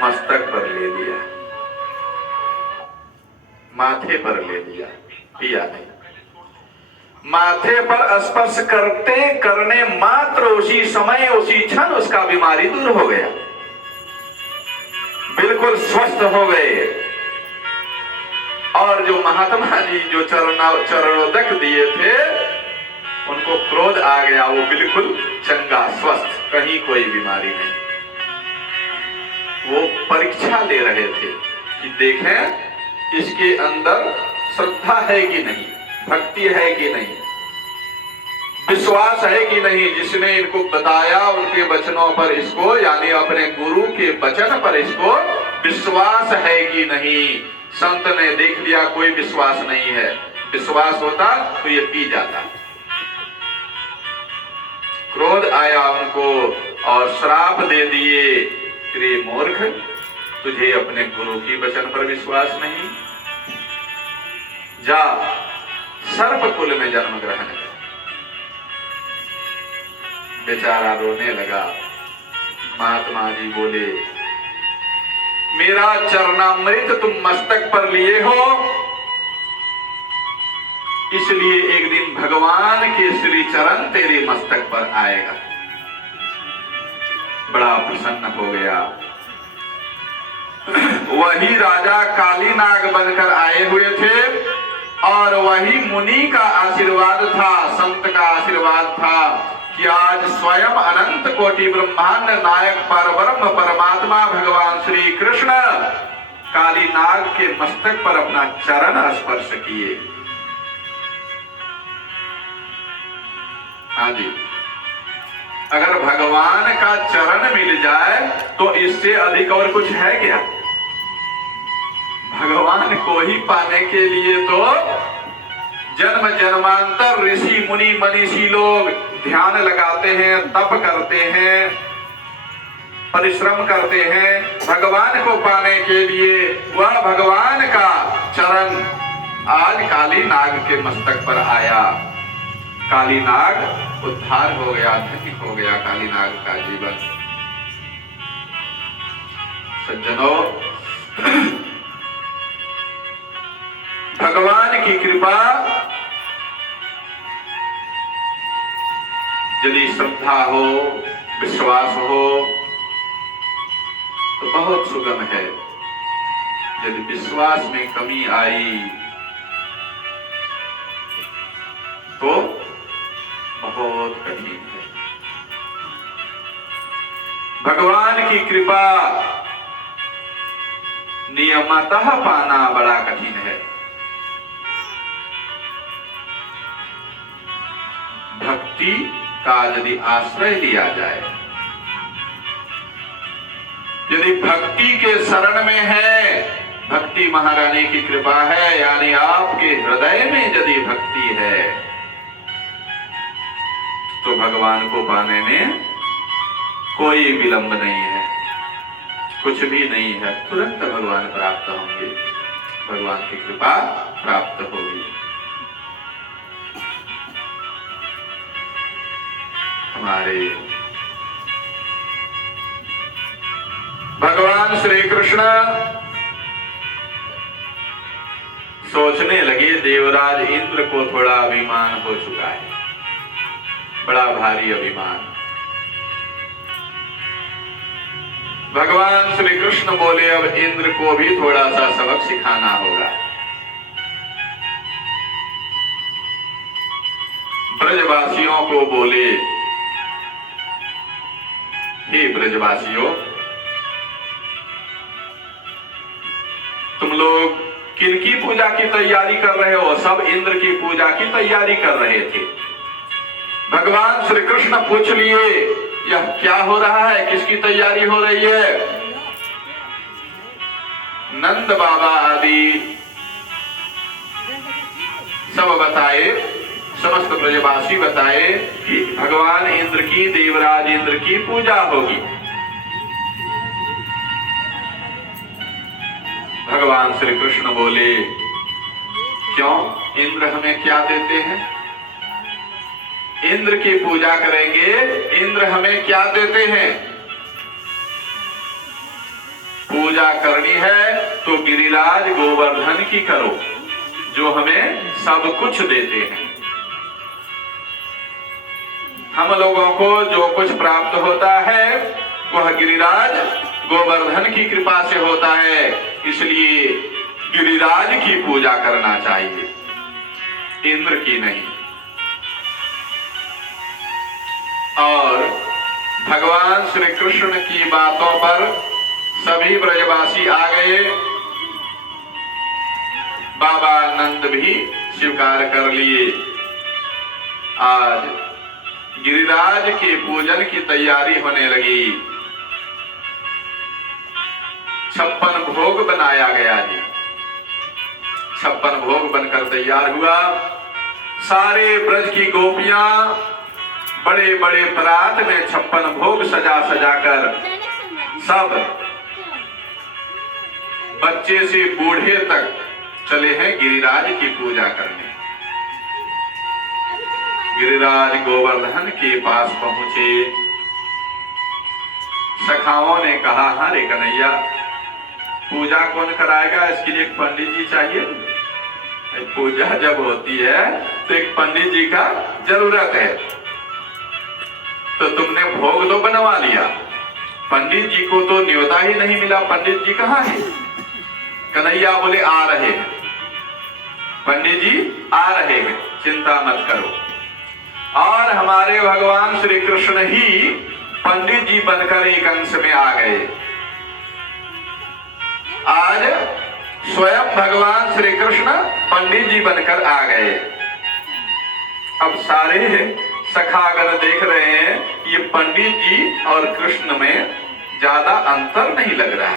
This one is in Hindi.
मस्तक पर ले लिया, माथे पर ले लिया, पिया नहीं। माथे पर स्पर्श करने मात्र उसी समय उसी क्षण उसका बीमारी दूर हो गया, बिल्कुल स्वस्थ हो गए। और जो महात्मा जी जो चरणोदक दिए थे उनको क्रोध आ गया, वो बिल्कुल चंगा स्वस्थ, कहीं कोई बीमारी नहीं। वो परीक्षा ले रहे थे कि देखें इसके अंदर श्रद्धा है कि नहीं, भक्ति है कि नहीं, विश्वास है कि नहीं। जिसने इनको बताया उनके वचनों पर इसको, यानी अपने गुरु के वचन पर इसको विश्वास है कि नहीं। संत ने देख लिया कोई विश्वास नहीं है, विश्वास होता तो ये पी जाता। क्रोध आया उनको और श्राप दे दिए, रे मूर्ख, तुझे अपने गुरु की वचन पर विश्वास नहीं, जा सर्प कुल में जन्म ग्रहण कर। बेचारा रोने लगा। महात्मा जी बोले, मेरा चरणामृत तुम मस्तक पर लिए हो, इसलिए एक दिन भगवान के श्री चरण तेरे मस्तक पर आएगा। बड़ा प्रसन्न हो गया। वही राजा काली नाग बनकर आए हुए थे और वही मुनि का आशीर्वाद था, संत का आशीर्वाद था कि आज स्वयं अनंत कोटि ब्रह्मांड नायक परब्रह्म परमात्मा भगवान श्री कृष्ण काली नाग के मस्तक पर अपना चरण स्पर्श किए। हाँ जी, अगर भगवान का चरण मिल जाए तो इससे अधिक और कुछ है क्या? भगवान को ही पाने के लिए तो जन्म जन्मांतर ऋषि मुनि मनीषी लोग ध्यान लगाते हैं, तप करते हैं, परिश्रम करते हैं भगवान को पाने के लिए। वह भगवान का चरण आज काली नाग के मस्तक पर आया। काली नाग उद्धार हो गया, धन्य हो गया काली नाग का जीवन। सज्जनों, भगवान की कृपा यदि श्रद्धा हो, विश्वास हो तो बहुत सुगम है। यदि विश्वास में कमी आई तो बहुत कठिन है। भगवान की कृपा नियमतः पाना बड़ा कठिन है। भक्ति का यदि आश्रय लिया जाए, यदि भक्ति के शरण में है, भक्ति महारानी की कृपा है, यानी आपके हृदय में यदि भक्ति है तो भगवान को पाने में कोई विलंब नहीं है, कुछ भी नहीं है, तुरंत भगवान प्राप्त होंगे, भगवान की कृपा प्राप्त होगी। हमारे भगवान श्री कृष्ण सोचने लगे देवराज इंद्र को थोड़ा अभिमान हो चुका है, बड़ा भारी अभिमान। भगवान श्री कृष्ण बोले अब इंद्र को भी थोड़ा सा सबक सिखाना होगा। ब्रजवासियों को बोले, हे ब्रजवासियों, तुम लोग किनकी पूजा की तैयारी कर रहे हो? सब इंद्र की पूजा की तैयारी कर रहे थे। भगवान श्री कृष्ण पूछ लिए, यह क्या हो रहा है, किसकी तैयारी हो रही है? नंद बाबा आदि सब बताए, समस्त ब्रजवासी बताए कि भगवान इंद्र की, देवराज इंद्र की पूजा होगी। भगवान श्री कृष्ण बोले, क्यों? इंद्र हमें क्या देते हैं? इंद्र की पूजा करेंगे, इंद्र हमें क्या देते हैं? पूजा करनी है तो गिरिराज गोवर्धन की करो, जो हमें सब कुछ देते हैं। हम लोगों को जो कुछ प्राप्त होता है वह गिरिराज गोवर्धन की कृपा से होता है, इसलिए गिरिराज की पूजा करना चाहिए, इंद्र की नहीं। और भगवान श्री कृष्ण की बातों पर सभी ब्रजवासी आ गए, बाबा नंद भी स्वीकार कर लिए। आज गिरिराज के पूजन की तैयारी होने लगी। 56 भोग बनाया गया जी, 56 भोग बनकर तैयार हुआ। सारे ब्रज की गोपियां बड़े बड़े परात में 56 भोग सजा सजा कर, सब बच्चे से बूढ़े तक चले हैं गिरिराज की पूजा करने। गिरिराज गोवर्धन के पास पहुंचे। सखाओं ने कहा, हाँ रे कन्हैया, पूजा कौन कराएगा? इसके लिए एक पंडित जी चाहिए। पूजा जब होती है तो एक पंडित जी का जरूरत है। तो तुमने भोग तो बनवा लिया, पंडित जी को तो न्योता ही नहीं मिला, पंडित जी कहाँ है? कन्हैया बोले, आ रहे हैं पंडित जी, आ रहे हैं, चिंता मत करो। और हमारे भगवान श्री कृष्ण ही पंडित जी बनकर एक अंश में आ गए। आज स्वयं भगवान श्री कृष्ण पंडित जी बनकर आ गए। अब सारे सखागण देख रहे हैं ये पंडित जी और कृष्ण में ज्यादा अंतर नहीं लग रहा है।